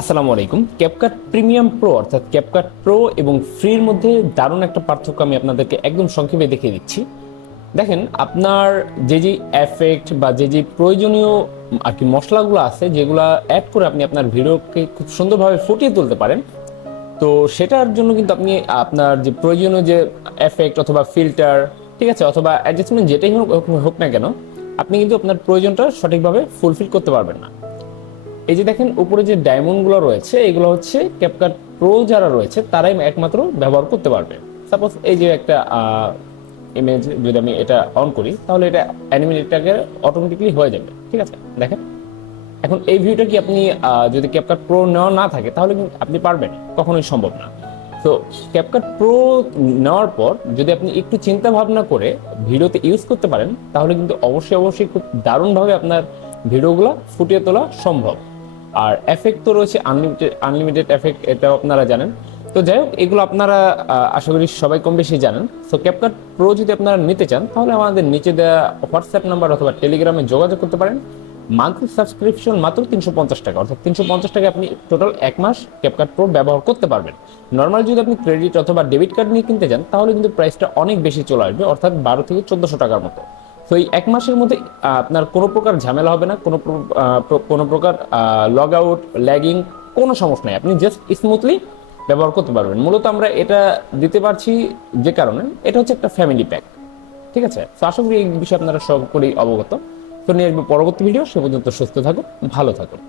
আসসালামু আলাইকুম। CapCut premium pro অর্থাৎ ক্যাপকাট প্রো এবং ফ্রির মধ্যে দারুণ একটা পার্থক্য আমি আপনাদেরকে একদম সংক্ষেপে দেখিয়ে দিচ্ছি। দেখেন, আপনার যে এফেক্ট বা যে প্রয়োজনীয় আর কি মশলাগুলো আছে, যেগুলো অ্যাড করে আপনি আপনার ভিডিওকে খুব সুন্দরভাবে ফুটিয়ে তুলতে পারেন, তো সেটার জন্য কিন্তু আপনি আপনার যে প্রয়োজনীয় যে এফেক্ট অথবা ফিল্টার, ঠিক আছে, অথবা অ্যাডজাস্টমেন্ট যেটাই হোক না কেন, আপনি কিন্তু আপনার প্রয়োজনটা সঠিকভাবে ফুলফিল করতে পারবেন না। এই যে দেখেন, উপরে যে ডায়মন্ডগুলো রয়েছে, এগুলো হচ্ছে ক্যাপকাট প্রো যারা রয়েছে তারাই একমাত্র ব্যবহার করতে পারবে। সাপোজ এই যে একটা ইমেজ যদি আমি এটা অন করি, তাহলে এটা অ্যানিমেটটাকে অটোমেটিকলি হয়ে যাবে। ঠিক আছে, দেখেন এখন এই ভিউটা কি আপনি যদি ক্যাপকাট প্রো নেওয়া না থাকে তাহলে কিন্তু আপনি পারবেন, কখনোই সম্ভব না। তো ক্যাপকাট প্রো নেওয়ার পর যদি আপনি একটু চিন্তা ভাবনা করে ভিডিওতে ইউজ করতে পারেন, তাহলে কিন্তু অবশ্যই খুব দারুণভাবে আপনার ভিডিওগুলো ফুটিয়ে তোলা সম্ভব। আর এফেক্ট তো রয়েছে আনলিমিটেড আনলিমিটেড এফেক্ট, এটাও আপনারা জানেন। তো যাই হোক, এগুলো আপনারা আশা করি সবাই কম বেশি জানেন। সো ক্যাপকাট প্রো যদি আপনারা নিতে চান, তাহলে আমাদের নিচে দেওয়া হোয়াটসঅ্যাপ নাম্বার অথবা টেলিগ্রামে যোগাযোগ করতে পারেন। মান্থলি সাবস্ক্রিপশন মাত্র 350 টাকা, অর্থাৎ 350 টাকা আপনি টোটাল 1 মাস ক্যাপকাট প্রো ব্যবহার করতে পারবেন। নর্মালি যদি আপনি ক্রেডিট অথবা ডেবিট কার্ড নিয়ে কিনতে চান, তাহলে কিন্তু প্রাইসটা অনেক বেশি চলে আসবে, অর্থাৎ 1200 থেকে 1400 টাকার মতো। তো এই 1 মাসের মধ্যে আপনার কোনো প্রকার ঝামেলা হবে না, কোনো প্রকার লগ আউট, ল্যাগিং, কোনো সমস্যা নেই। আপনি জাস্ট স্মুথলি ব্যবহার করতে পারবেন। মূলত আমরা এটা দিতে পারছি যে কারণে, এটা হচ্ছে একটা ফ্যামিলি প্যাক। ঠিক আছে, তো আশা করি এই বিষয়ে আপনারা সকলেই অবগত। তো নিয়ে আসবো পরবর্তী ভিডিও। সে পর্যন্ত সুস্থ থাকুন, ভালো থাকুন।